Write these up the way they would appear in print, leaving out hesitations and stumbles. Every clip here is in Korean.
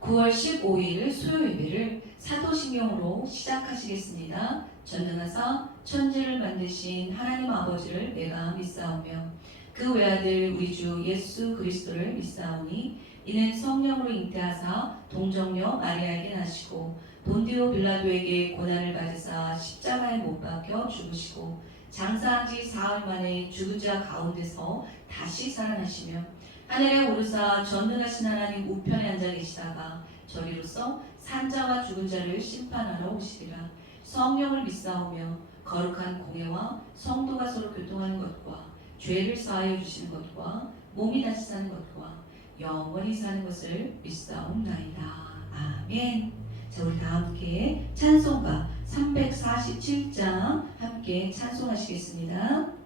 9월 15일 수요 예배를 사도신경으로 시작하시겠습니다. 전능하사 천지를 만드신 하나님 아버지를 내가 믿사오며 그 외아들 우리 주 예수 그리스도를 믿사오니 이는 성령으로 잉태하사 동정녀 마리아에게 나시고 본디오 빌라도에게 고난을 받으사 십자가에 못 박혀 죽으시고 장사한 지 사흘 만에 죽은 자 가운데서 다시 살아나시며 하늘에 오르사 전능하신 하나님 우편에 앉아 계시다가 저리로서 산자와 죽은 자를 심판하러 오시리라. 성령을 믿사오며 거룩한 공회와 성도가 서로 교통하는 것과 죄를 사하여 주시는 것과 몸이 다시 사는 것과 영원히 사는 것을 믿사옵나이다. 아멘. 자, 우리 다 함께 찬송가 347장 함께 찬송하시겠습니다.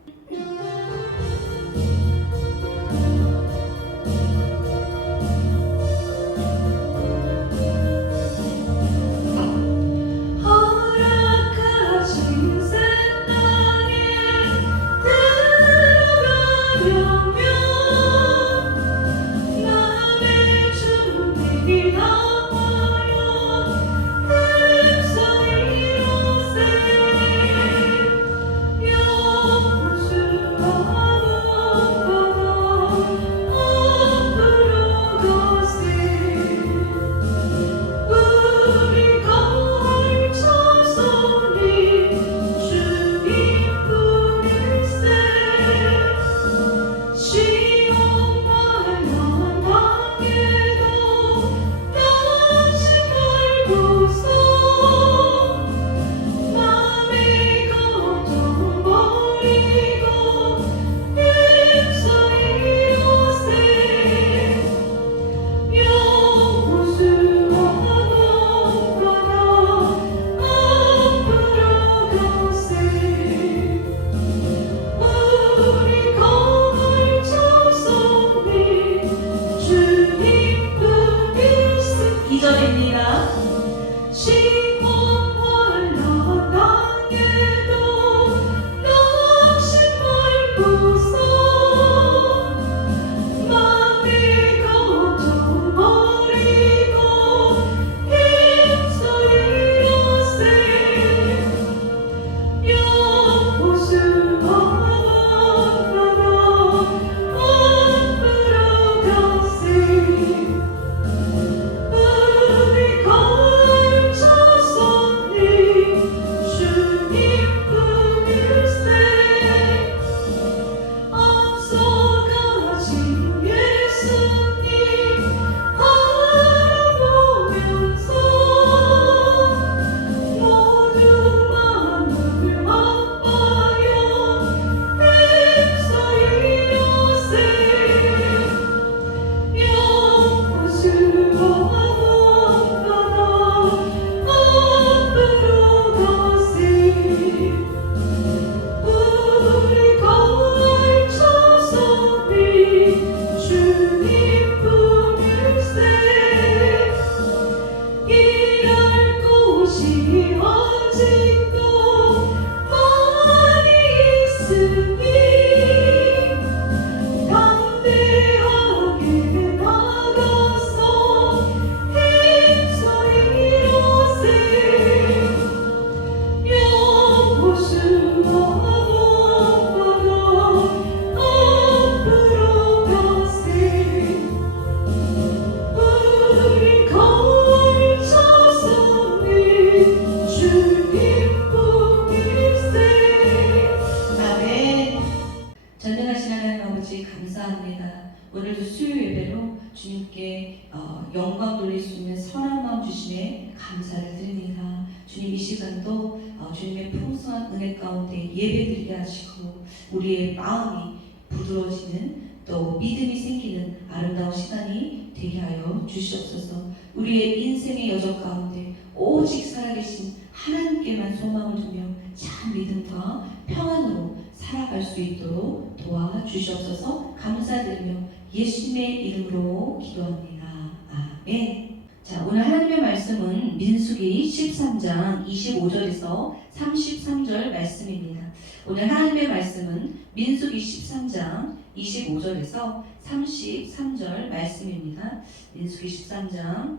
오늘도 수요 예배로 주님께 영광 돌릴 수 있는 선한 마음 주심에 감사를 드립니다. 주님 이 시간도 주님의 풍성한 은혜 가운데 예배드리게 하시고 우리의 마음이 부드러워지는 또 믿음이 생기는 아름다운 시간이 되게 하여 주시옵소서. 우리의 인생의 여정 가운데 오직 살아계신 하나님께만 소망을 두며 참 믿음과 평안으로 살아갈 수 있도록 도와주시옵소서. 감사드리며 예수님의 이름으로 기도합니다. 아멘. 자, 오늘 하나님의 말씀은 민수기 13장 25절에서 33절 말씀입니다. 오늘 하나님의 말씀은 민수기 13장 25절에서 33절 말씀입니다. 민수기 13장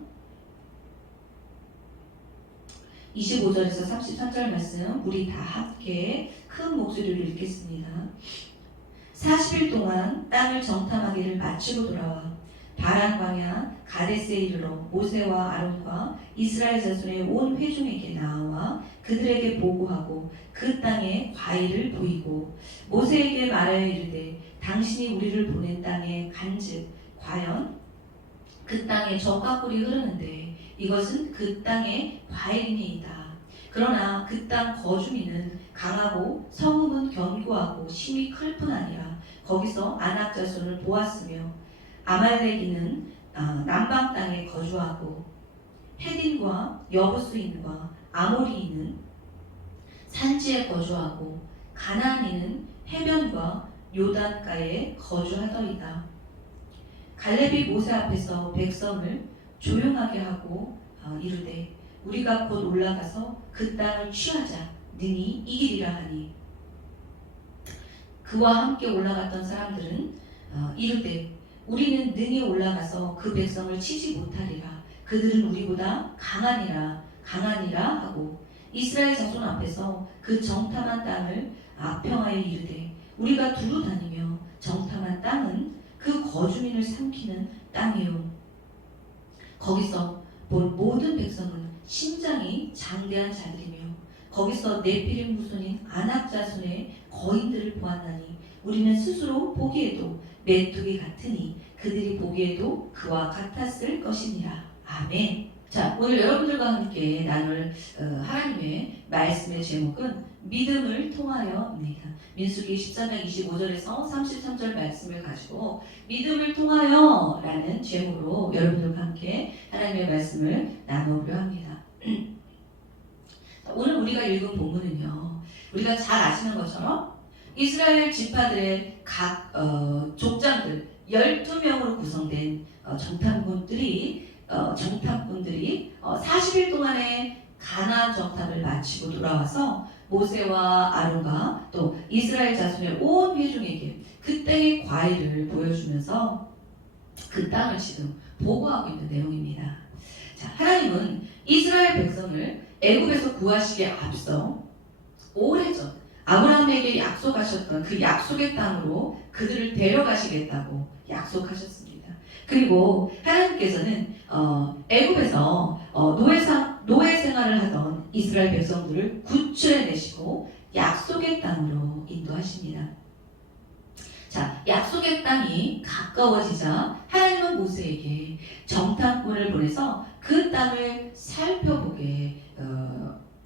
25절에서 33절 말씀 우리 다 함께 큰 목소리로 읽겠습니다. 40일 동안 땅을 정탐하기를 마치고 돌아와 바란 광야 가데스에 이르러 모세와 아론과 이스라엘 자손의 온 회중에게 나와 그들에게 보고하고 그 땅에 과일을 보이고 모세에게 말하여 이르되 당신이 우리를 보낸 땅에 간즉 과연 그 땅에 젖과 꿀이 흐르는데 이것은 그 땅의 과일이니이다. 그러나 그 땅 거주민은 강하고 성읍은 견고하고 심히 클 뿐 아니라 거기서 아낙 자손을 보았으며 아말렉이는 남방 땅에 거주하고 헤딘과 여부스인과 아모리인은 산지에 거주하고 가나안인은 해변과 요단가에 거주하더이다. 갈렙이 모세 앞에서 백성을 조용하게 하고 이르되 우리가 곧 올라가서 그 땅을 취하자 능히 이기리라 하니 그와 함께 올라갔던 사람들은 이르되 우리는 능히 올라가서 그 백성을 치지 못하리라. 그들은 우리보다 강하니라 하고 이스라엘 자손 앞에서 그 정탐한 땅을 악평하여 이르되 우리가 두루 다니며 정탐한 땅은 그 거주민을 삼키는 땅이요. 거기서 본 모든 백성은 심장이 장대한 자들이며 거기서 네피림 후손인 아낙 자손의 거인들을 보았나니 우리는 스스로 보기에도 메뚜기 같으니 그들이 보기에도 그와 같았을 것이니라. 아멘. 자, 오늘 여러분들과 함께 나눌 하나님의 말씀의 제목은 믿음을 통하여입니다. 민수기 14장 25절에서 33절 말씀을 가지고 믿음을 통하여 라는 제목으로 여러분들과 함께 하나님의 말씀을 나누려 합니다. 오늘 우리가 읽은 본문은요, 우리가 잘 아시는 것처럼 이스라엘 지파들의 각 족장들 12명으로 구성된 정탐꾼들이 40일 동안의 가나안 정탐을 마치고 돌아와서 모세와 아론과 또 이스라엘 자손의 온 회중에게 그 땅의 과일을 보여주면서 그 땅을 지금 보고하고 있는 내용입니다. 자, 하나님은 이스라엘 백성을 애굽에서 구하시기에 앞서 오래전 아브라함에게 약속하셨던 그 약속의 땅으로 그들을 데려가시겠다고 약속하셨습니다. 그리고 하나님께서는 애굽에서 노예 생활을 하던 이스라엘 백성들을 구출해내시고 약속의 땅으로 인도하십니다. 자, 약속의 땅이 가까워지자 하나님은 모세에게 정탐꾼을 보내서 그 땅을 살펴보게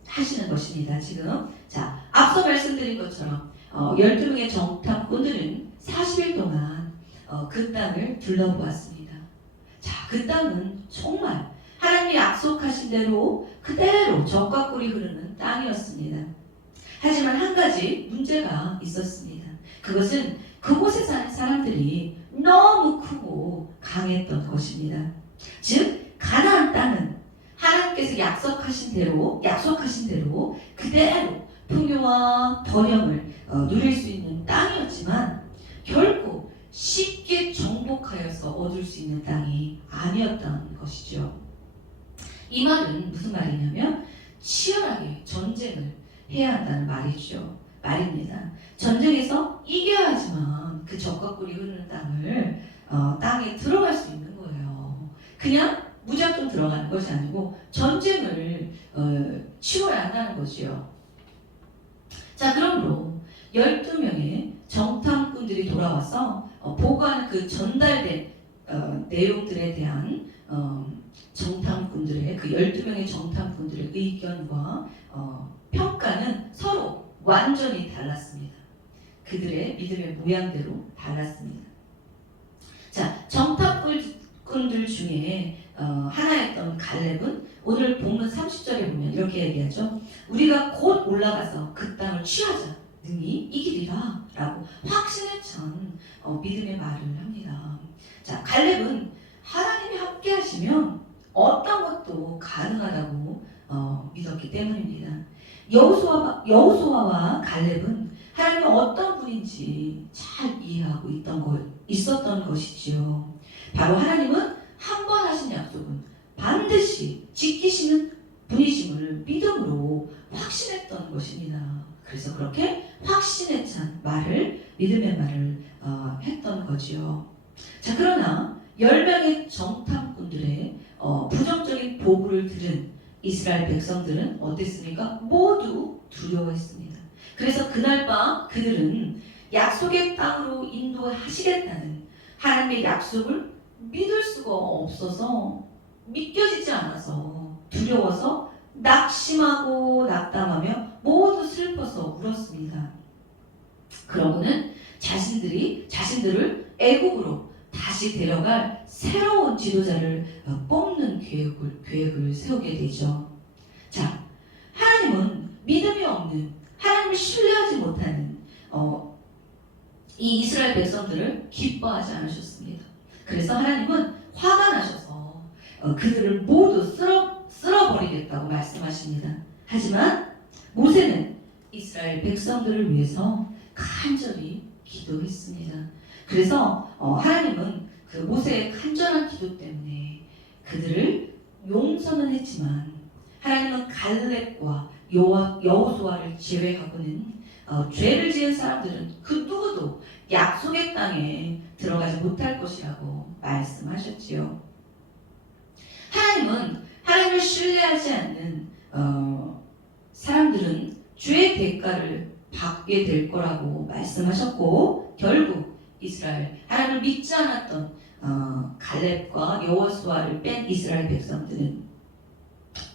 하시는 것입니다. 지금 자, 앞서 말씀드린 것처럼 12명의 정탐꾼들은 40일 동안 그 땅을 둘러보았습니다. 자, 그 땅은 정말 하나님이 약속하신 대로 그대로 젖과 꿀이 흐르는 땅이었습니다. 하지만 한 가지 문제가 있었습니다. 그것은 그곳에 사는 사람들이 너무 크고 강했던 것입니다. 즉 가나안 땅은 하나님께서 약속하신 대로 그대로 풍요와 번영을 누릴 수 있는 땅이었지만 결코 쉽게 정복하여서 얻을 수 있는 땅이 아니었던 것이죠. 이 말은 무슨 말이냐면 치열하게 전쟁을 해야 한다는 말입니다. 전쟁에서 이겨야지만 그 젖과 꿀이 흐르는 땅에 들어갈 수 있는 거예요. 그냥 무작정 들어가는 것이 아니고 전쟁을 치러야 한다는 거지요. 자, 그러므로 12명의 정탐꾼들이 돌아와서 보고하는 그 전달된 내용들에 대한 정탐꾼들의 그 12명의 정탐꾼들의 의견과 평가는 서로 완전히 달랐습니다. 그들의 믿음의 모양대로 달랐습니다. 자, 정탐꾼들 중에 하나였던 갈렙은 오늘 본문 30절에 보면 이렇게 얘기하죠. 우리가 곧 올라가서 그 땅을 취하자 능히 이기리라 라고 확신에 찬 믿음의 말을 합니다. 자, 갈렙은 하나님이 함께 하시면 어떤 것도 가능하다고 믿었기 때문입니다. 여호수아와 갈렙은 하나님이 어떤 분인지 잘 이해하고 있었던 것이지요. 바로 하나님은 한 번 하신 약속은 반드시 지키시는 분이심을 믿음으로 그래서 그렇게 확신에 찬 말을, 믿음의 말을 했던 거지요. 자, 그러나 10명의 정탐꾼들의 부정적인 보고를 들은 이스라엘 백성들은 어땠습니까? 모두 두려워했습니다. 그래서 그날 밤 그들은 약속의 땅으로 인도하시겠다는 하나님의 약속을 믿을 수가 없어서, 믿겨지지 않아서 두려워서 낙심하고 낙담하며 모두 슬퍼서 울었습니다. 그러고는 자신들을 애국으로 다시 데려갈 새로운 지도자를 뽑는 계획을 세우게 되죠. 자, 하나님은 믿음이 없는, 하나님을 신뢰하지 못하는 이 이스라엘 백성들을 기뻐하지 않으셨습니다. 그래서 하나님은 화가 나셔서 그들을 모두 쓸어버리겠다고 말씀하십니다. 하지만 모세는 이스라엘 백성들을 위해서 간절히 기도했습니다. 그래서 하나님은 그 모세의 간절한 기도 때문에 그들을 용서는 했지만, 하나님은 갈렙과 여호수아를 제외하고는 죄를 지은 사람들은 그 누구도 약속의 땅에 들어가지 못할 것이라고 말씀하셨지요. 하나님은 하나님을 신뢰하지 않는 사람들은 죄의 대가를 받게 될 거라고 말씀하셨고, 결국 이스라엘, 하나님을 믿지 않았던 갈렙과 여호수아를 뺀 이스라엘 백성들은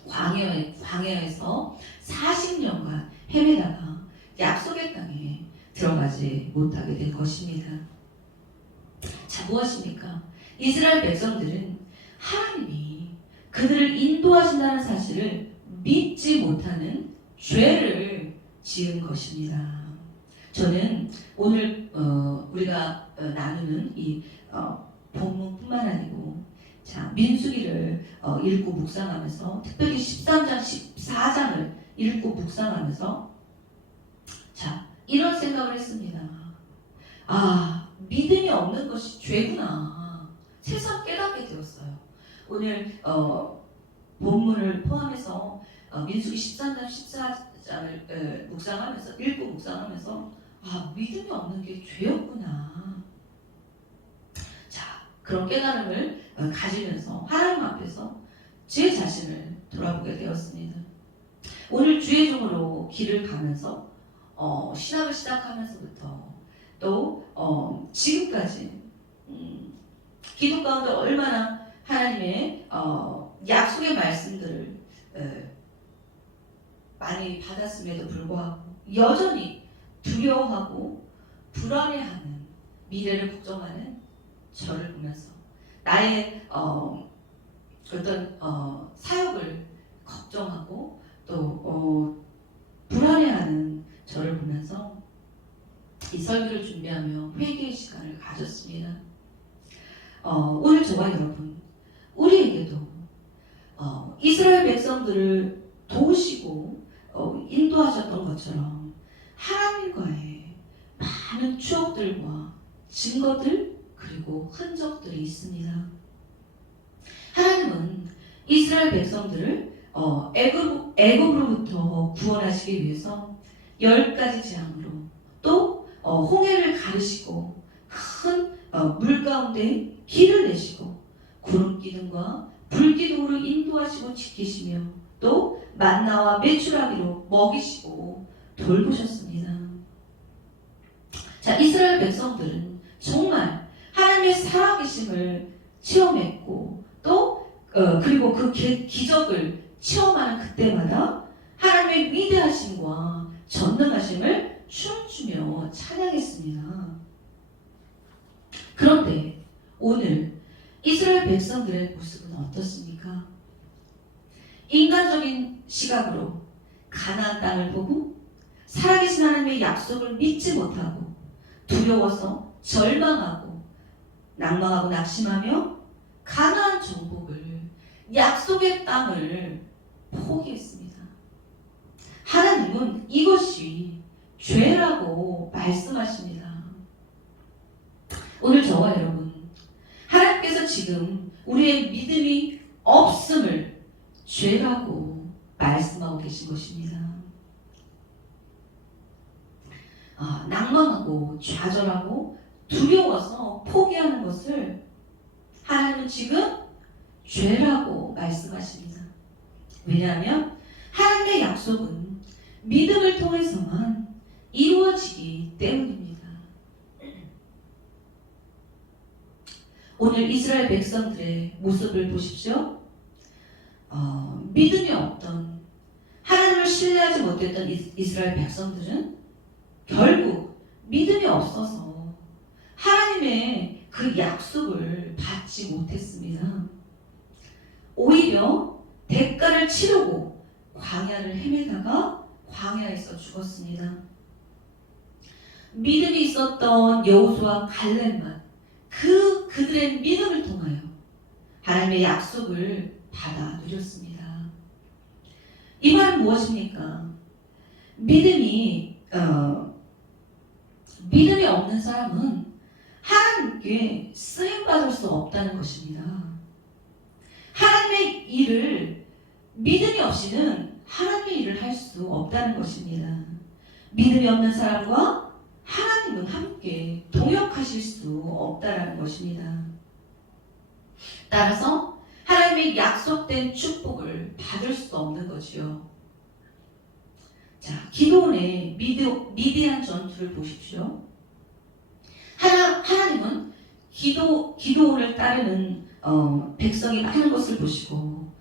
광야에서 40년간 헤매다가 약속의 땅에 들어가지 못하게 된 것입니다. 자, 무엇입니까? 이스라엘 백성들은 하나님이 그들을 인도하신다는 사실을 믿지 못하는 죄를 지은 것입니다. 저는 오늘 우리가 나누는 이 본문뿐만 아니고, 자, 민수기를 읽고 묵상하면서, 특별히 13장, 14장을 읽고 묵상하면서 자, 이런 생각을 했습니다. 아, 믿음이 없는 것이 죄구나. 새삼 깨닫게 되었어요. 오늘 본문을 포함해서 민수기 13장, 14장을 묵상하면서, 읽고 묵상하면서, 아, 믿음이 없는 게 죄였구나. 자, 그런 깨달음을 가지면서 하나님 앞에서 제 자신을 돌아보게 되었습니다. 오늘 주의 종으로 길을 가면서 신학을 시작하면서부터 또 지금까지 기도 가운데 얼마나 하나님의 약속의 말씀들을 많이 받았음에도 불구하고 여전히 두려워하고 불안해하는, 미래를 걱정하는 저를 보면서 나의 어떤 사역을 걱정하고 또 불안해하는 저를 보면서 이 설교를 준비하며 회개의 시간을 가졌습니다. 오늘 저와 여러분, 우리에게도 이스라엘 백성들을 도우시고 인도하셨던 것처럼 하나님과의 많은 추억들과 증거들, 그리고 흔적들이 있습니다. 하나님은 이스라엘 백성들을 애굽으로부터 구원하시기 위해서 10가지 재앙으로, 또 홍해를 가르시고 큰 물 가운데 길을 내시고 구름 기둥과 불 기둥으로 인도하시고 지키시며, 또 만나와 메추라기로 먹이시고 돌보셨습니다. 자, 이스라엘 백성들은 정말 하나님의 살아계심을 체험했고, 또 그리고 그 기적을 체험하는 그때마다 하나님의 위대하심과 전능하심을 춤추며 찬양했습니다. 그런데 오늘 이스라엘 백성들의 모습은 어떻습니까? 인간적인 시각으로 가나안 땅을 보고 살아계신 하나님의 약속을 믿지 못하고 두려워서 절망하고 낭망하고 낙심하며 가나안 정복을, 약속의 땅을 포기했습니다. 하나님은 이것이 죄라고 말씀하십니다. 오늘 저와 여러분, 하나님께서 지금 우리의 믿음이 없음을 죄라고 말씀하고 계신 것입니다. 낭망하고 좌절하고 두려워서 포기하는 것을 하나님은 지금 죄라고 말씀하십니다. 왜냐하면 하나님의 약속은 믿음을 통해서만 이루어지기 때문입니다. 오늘 이스라엘 백성들의 모습을 보십시오. 믿음이 없던, 하나님을 신뢰하지 못했던 이스라엘 백성들은 결국 믿음이 없어서 하나님의 그 약속을 받지 못했습니다. 오히려 대가를 치르고 광야를 헤매다가 광야에서 죽었습니다. 믿음이 있었던 여호수아 갈렙만 그들의 믿음을 통하여 하나님의 약속을 받아 누렸습니다. 이 말은 무엇입니까? 믿음이 없는 사람은 하나님께 쓰임받을 수 없다는 것입니다. 하나님의 일을 믿음이 없이는 하나님의 일을 할 수 없다는 것입니다. 믿음이 없는 사람과 하나님은 함께 동역하실 수 없다는 것입니다. 따라서 하나님의 약속된 축복을 받을 수 없는 거지요. 자, 기도원의 미디안 전투를 보십시오. 하나님은 기도원을 따르는 백성이 많은 것을 보시고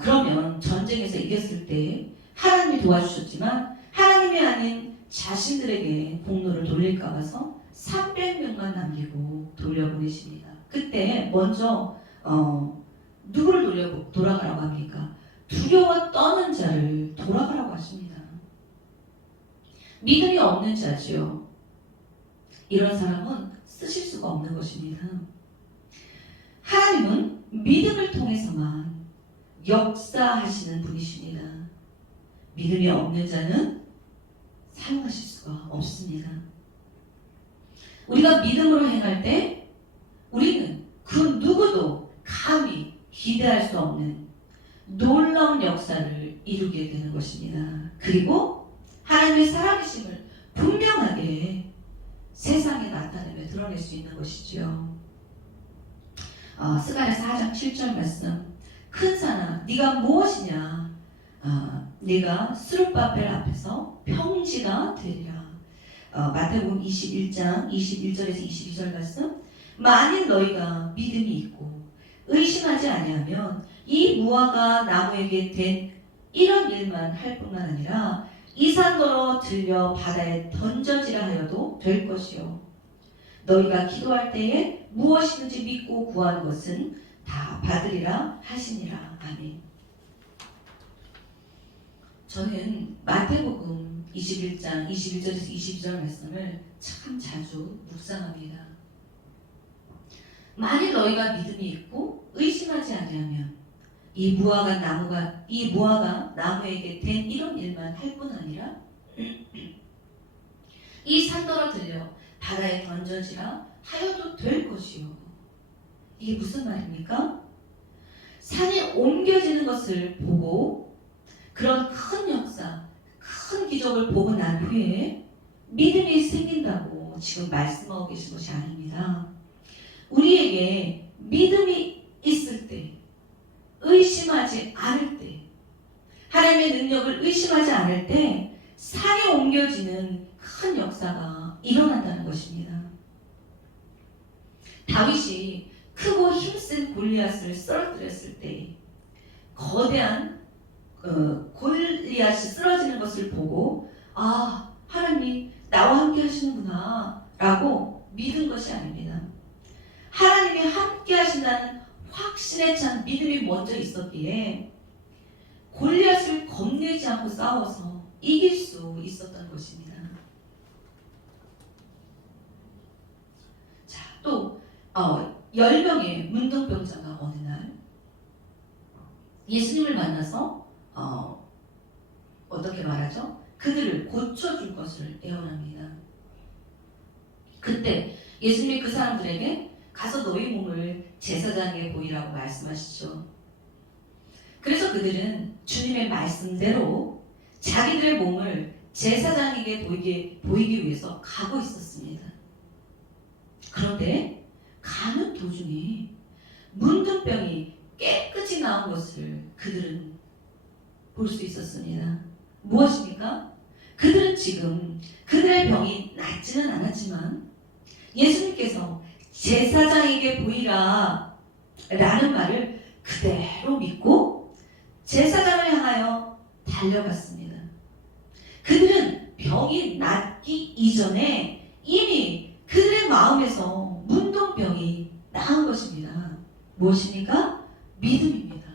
그러면 전쟁에서 이겼을 때 하나님이 도와주셨지만 하나님이 아닌 자신들에게 공로를 돌릴까 봐서 300명만 남기고 돌려보내십니다. 그때 먼저 누구를 돌아가라고 합니까? 두려워 떠는 자를 돌아가라고 하십니다. 믿음이 없는 자지요. 이런 사람은 쓰실 수가 없는 것입니다. 하나님은 믿음을 통해서만 역사하시는 분이십니다. 믿음이 없는 자는 사용하실 수가 없습니다. 우리가 믿음으로 행할 때 우리는 그 누구도 감히 기대할 수 없는 놀라운 역사를 이루게 되는 것입니다. 그리고 하나님의 살아계심을 분명하게 세상에 나타내며 드러낼 수 있는 것이지요. 스가랴 4장 7절 말씀. 큰 산아 네가 무엇이냐? 네가 스룹바벨 앞에서 평지가 되리라. 마태복음 21장 21절에서 22절 말씀. 만일 너희가 믿음이 있고 의심하지 아니하면 이 무화과 나무에게 된 이런 일만 할 뿐만 아니라 이 산더러 들려 바다에 던져지라 하여도 될 것이요. 너희가 기도할 때에 무엇이든지 믿고 구하는 것은 다 받으리라 하시니라. 아멘. 저는 마태복음 21장 21절에서 22절 말씀을 참 자주 묵상합니다. 만일 너희가 믿음이 있고 의심하지 아니하면 이 무화과 나무에게 된 이런 일만 할 뿐 아니라 이 산더러 들려 바다에 던져지라 하여도 될 것이요. 이게 무슨 말입니까? 산이 옮겨지는 것을 보고 그런 큰 역사, 큰 기적을 보고 난 후에 믿음이 생긴다고 지금 말씀하고 계신 것이 아닙니다. 우리에게 믿음이 있을 때, 의심하지 않을 때, 하나님의 능력을 의심하지 않을 때 산이 옮겨지는 큰 역사가 일어난다는 것입니다. 다윗이 크고 힘센 골리앗을 쓰러뜨렸을 때 거대한 골리앗이 쓰러지는 것을 보고 하나님 나와 함께 하시는구나 라고 믿은 것이 아닙니다. 하나님이 함께 하신다는 확신에 찬 믿음이 먼저 있었기에 골리앗을 겁내지 않고 싸워서 이길 수 있었던 것입니다. 자, 또 10명의 문둥병자가 어느 날 예수님을 만나서 어떻게 말하죠? 그들을 고쳐줄 것을 애원합니다. 그때 예수님이 그 사람들에게 가서 너희 몸을 제사장에게 보이라고 말씀하시죠. 그래서 그들은 주님의 말씀대로 자기들의 몸을 제사장에게 보이기 위해서 가고 있었습니다. 그런데 가는 도중에 문둥병이 깨끗이 나온 것을 그들은 볼 수 있었습니다. 무엇입니까? 그들은 지금 그들의 병이 낫지는 않았지만 예수님께서 제사장에게 보이라 라는 말을 그대로 믿고 제사장을 향하여 달려갔습니다. 그들은 병이 낫기 이전에 이미 그들의 마음에서 문둥병이 나은 것입니다. 무엇입니까? 믿음입니다.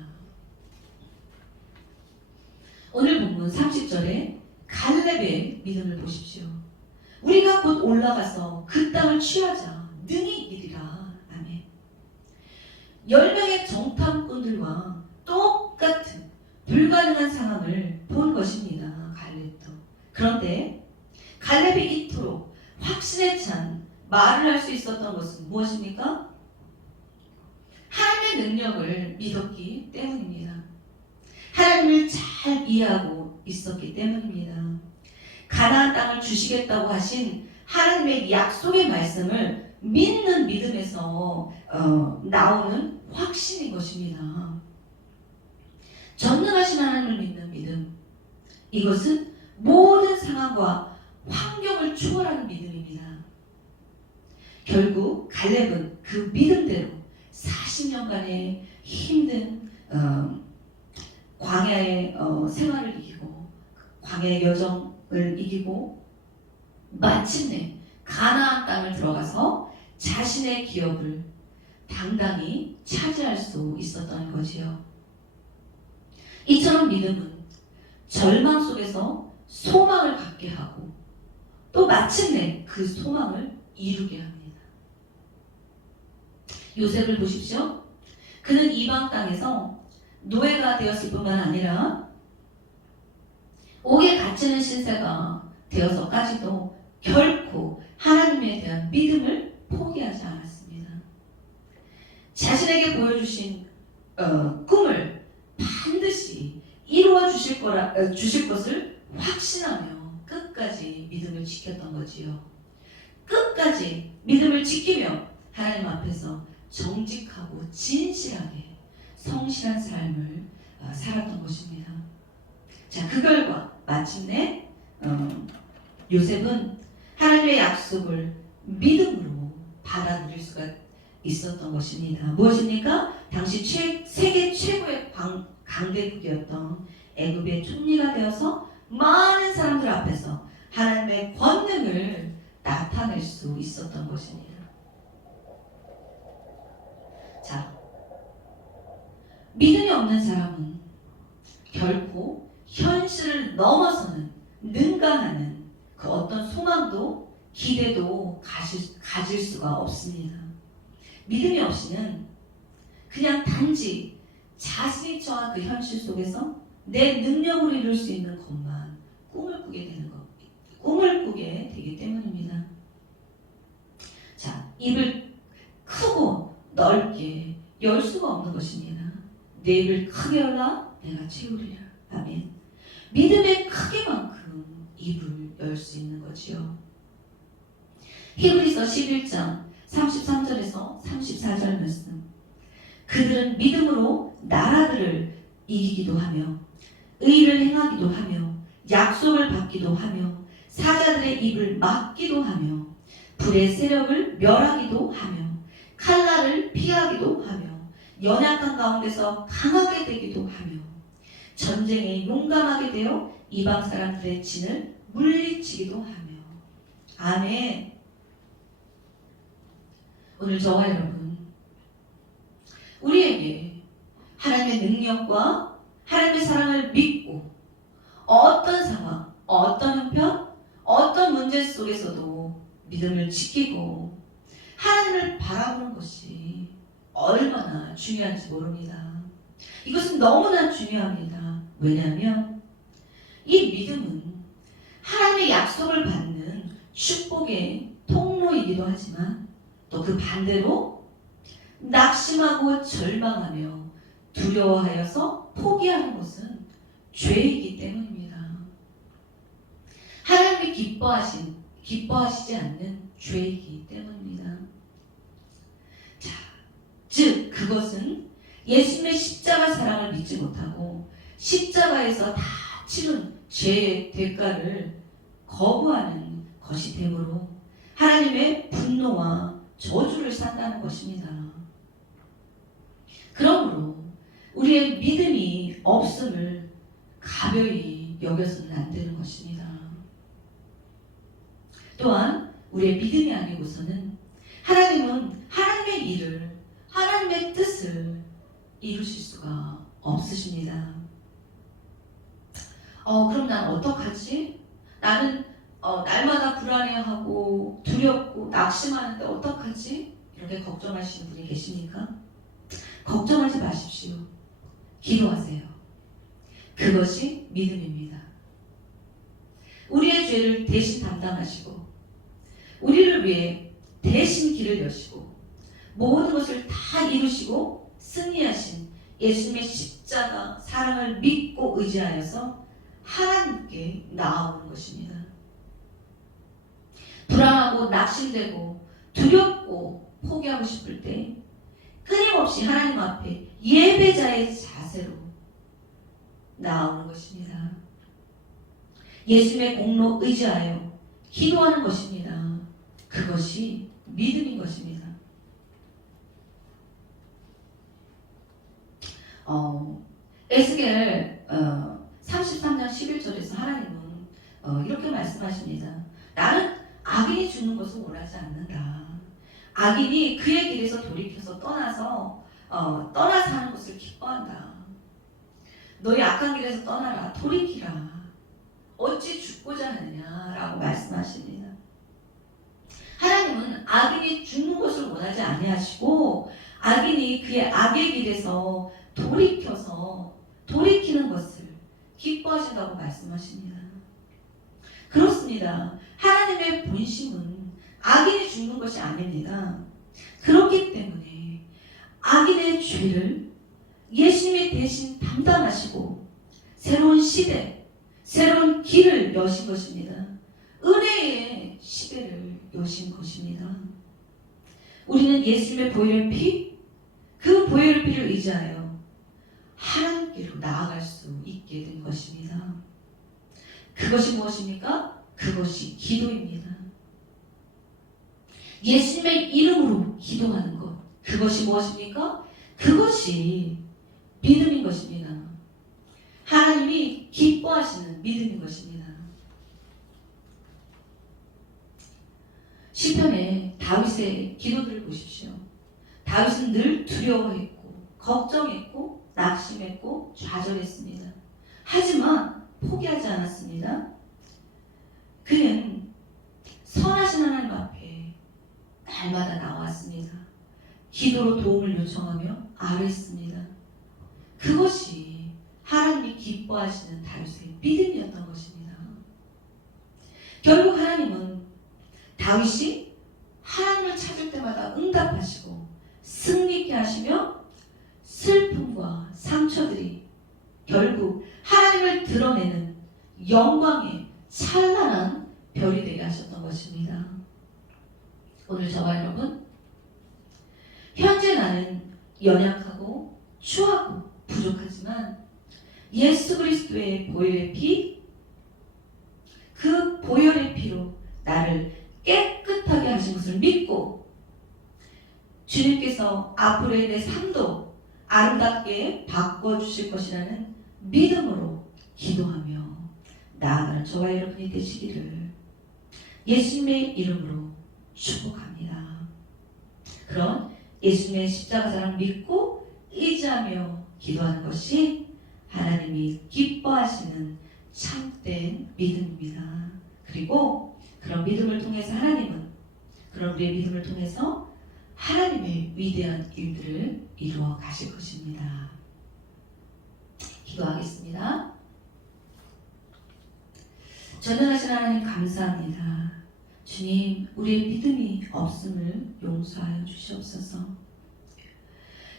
오늘 본문 30절에 갈렙의 믿음을 보십시오. 우리가 곧 올라가서 그 땅을 취하자 능히 이르리라. 아멘. 10명의 정탐꾼들과 똑같은 불가능한 상황을 본 것입니다. 갈렙도. 그런데 갈렙이 이토록 확신에 찬 말을 할 수 있었던 것은 무엇입니까? 하나님의 능력을 믿었기 때문입니다. 하나님을 잘 이해하고 있었기 때문입니다. 가나안 땅을 주시겠다고 하신 하나님의 약속의 말씀을 믿는 믿음에서 나오는 확신인 것입니다. 전능하신 하나님을 믿는 믿음, 이것은 모든 상황과 환경을 초월하는 믿음입니다. 결국 갈렙은 그 믿음대로 40년간의 힘든 광야의 생활을 이기고 광야의 여정을 이기고 마침내 가나안 땅을 들어가서 자신의 기업을 당당히 차지할 수 있었던 거지요. 이처럼 믿음은 절망 속에서 소망을 갖게 하고 또 마침내 그 소망을 이루게 합니다. 요셉을 보십시오. 그는 이방 땅에서 노예가 되었을 뿐만 아니라 옥에 갇히는 신세가 되어서까지도 결코 하나님에 대한 믿음을 포기하지 않았습니다. 자신에게 보여주신 꿈을 반드시 이루어 주실 것을 확신하며 끝까지 믿음을 지켰던 거지요. 끝까지 믿음을 지키며 하나님 앞에서 정직하고 진실하게 성실한 삶을 살았던 것입니다. 자, 그 결과 마침내 요셉은 하나님의 약속을 믿음으로 받아들일 수가 있었던 것입니다. 무엇입니까? 당시 세계 최고의 강대국이었던 애굽의 총리가 되어서 많은 사람들 앞에서 하나님의 권능을 나타낼 수 있었던 것입니다. 자, 믿음이 없는 사람은 결코 현실을 넘어서는 능가하는 그 어떤 소망도 기대도 가질 수가 없습니다. 믿음이 없이는 그냥 단지 자신이 처한 그 현실 속에서 내 능력으로 이룰 수 있는 것만 꿈을 꾸게 되기 때문입니다. 자, 입을 크고 넓게 열 수가 없는 것입니다. 내 입을 크게 열라 내가 채우리라. 아멘. 믿음의 크기만큼 입을 열 수 있는 거지요. 히브리서 11장 33절에서 34절 말씀. 그들은 믿음으로 나라들을 이기기도 하며 의를 행하기도 하며 약속을 받기도 하며 사자들의 입을 막기도 하며 불의 세력을 멸하기도 하며 칼날을 피하기도 하며 연약한 가운데서 강하게 되기도 하며 전쟁에 용감하게 되어 이방 사람들의 진을 물리치기도 하며. 아멘. 오늘 저와 여러분, 우리에게 하나님의 능력과 하나님의 사랑을 믿고 어떤 상황, 어떤 형편, 어떤 문제 속에서도 믿음을 지키고 하나님을 바라보는 것이 얼마나 중요한지 모릅니다. 이것은 너무나 중요합니다. 왜냐하면 이 믿음은 하나님의 약속을 받는 축복의 통로이기도 하지만 또 그 반대로 낙심하고 절망하며 두려워하여서 포기하는 것은 죄이기 때문입니다. 하나님이 기뻐하시지 않는 죄이기 때문입니다. 자, 즉 그것은 예수님의 십자가 사랑을 믿지 못하고 십자가에서 다 치른 죄의 대가를 거부하는 것이 되므로 하나님의 분노와 저주를 산다는 것입니다. 그러므로 우리의 믿음이 없음을 가벼이 여겨서는 안 되는 것입니다. 또한 우리의 믿음이 아니고서는 하나님은 하나님의 일을, 하나님의 뜻을 이루실 수가 없으십니다. 그럼 난 어떡하지? 나는 날마다 불안해하고 두렵고 낙심하는데 어떡하지? 이렇게 걱정하시는 분이 계십니까? 걱정하지 마십시오. 기도하세요. 그것이 믿음입니다. 우리의 죄를 대신 담당하시고 우리를 위해 대신 길을 여시고 모든 것을 다 이루시고 승리하신 예수님의 십자가 사랑을 믿고 의지하여서 하나님께 나아오는 것입니다. 불안하고 낙심되고 두렵고 포기하고 싶을 때 끊임없이 하나님 앞에 예배자의 자세로 나아오는 것입니다. 예수님의 공로 의지하여 기도하는 것입니다. 그것이 믿음인 것입니다. 에스겔 33장 11절에서 하나님은 이렇게 말씀하십니다. 나는 악인이 죽는 것을 원하지 않는다. 악인이 그의 길에서 돌이켜서 떠나서 하는 것을 기뻐한다. 너희 악한 길에서 떠나라. 돌이키라. 어찌 죽고자 하느냐라고 말씀하십니다. 하나님은 악인이 죽는 것을 원하지 아니하시고 악인이 그의 악의 길에서 돌이키는 것을 기뻐하신다고 말씀하십니다. 그렇습니다. 하나님의 본심은 악인이 죽는 것이 아닙니다. 그렇기 때문에 악인의 죄를 예수님이 대신 담당하시고 새로운 시대, 새로운 길을 여신 것입니다. 은혜의 시대를 여신 것입니다. 우리는 예수님의 보혈의 피, 그 보혈의 피를 의지하여 하나님께로 나아갈 수 있게 된 것입니다. 그것이 무엇입니까? 그것이 기도입니다. 예수님의 이름으로 기도하는 것, 그것이 무엇입니까? 그것이 믿음인 것입니다. 하나님이 기뻐하시는 믿음인 것입니다. 시편에 다윗의 기도들을 보십시오. 다윗은 늘 두려워했고 걱정했고 낙심했고 좌절했습니다. 하지만 포기하지 않았습니다. 그는 선하신 하나님 앞에 날마다 나왔습니다. 기도로 도움을 요청하며 아뢰었습니다. 그것이 하나님이 기뻐하시는 다윗의 믿음이었던 것입니다. 결국 하나님은 다윗이 하나님을 찾을 때마다 응답하시고 승리케 하시며 슬픔과 상처들이 결국 하나님을 드러내는 영광의 찬란한 별이 되게 하셨던 것입니다. 오늘 저와 여러분, 현재 나는 연약하고 추하고 부족하지만 예수 그리스도의 보혈의 피, 그 보혈의 피로 나를 깨끗하게 하신 것을 믿고 주님께서 앞으로의 내 삶도 아름답게 바꿔주실 것이라는 믿음으로 기도하며 나아가는 저와 여러분이 되시기를 예수님의 이름으로 축복합니다. 그런 예수님의 십자가 사랑 믿고 의지하며 기도하는 것이 하나님이 기뻐하시는 참된 믿음입니다. 그리고 그런 믿음을 통해서 그런 우리의 믿음을 통해서 하나님의 위대한 일들을 이루어 가실 것입니다. 기도하겠습니다. 전능하신 하나님 감사합니다. 주님, 우리의 믿음이 없음을 용서하여 주시옵소서.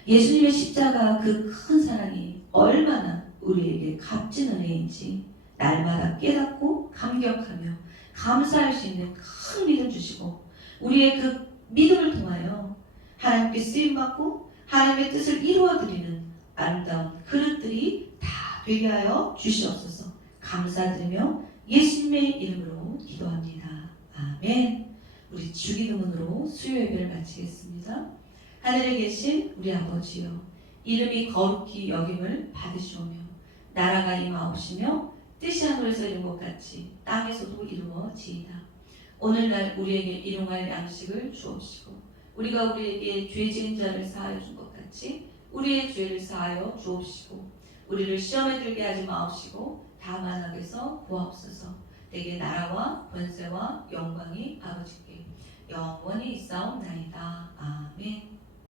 예수님의 십자가 그 큰 사랑이 얼마나 우리에게 값진 은혜인지 날마다 깨닫고 감격하며 감사할 수 있는 큰 믿음 주시고 우리의 그 믿음을 통하여 하나님께 쓰임받고 하나님의 뜻을 이루어드리는 아름다운 그릇들이 다 되게 하여 주시옵소서. 감사드리며 예수님의 이름으로 기도합니다. 아멘. 우리 주기도문으로 수요 예배를 마치겠습니다. 하늘에 계신 우리 아버지여, 이름이 거룩히 여김을 받으시오며 나라가 임하옵시며 뜻이 하늘에서 이룬 것 같이 땅에서도 이루어지이다. 오늘날 우리에게 일용할 양식을 주옵시고 우리가 우리에게 죄 지은 자를 사하여 준 것 같이 우리의 죄를 사하여 주옵시고 우리를 시험에 들게 하지 마옵시고 다만 악에서 구하옵소서. 내게 나라와 권세와 영광이 아버지께 영원히 있사옵나이다. 아멘.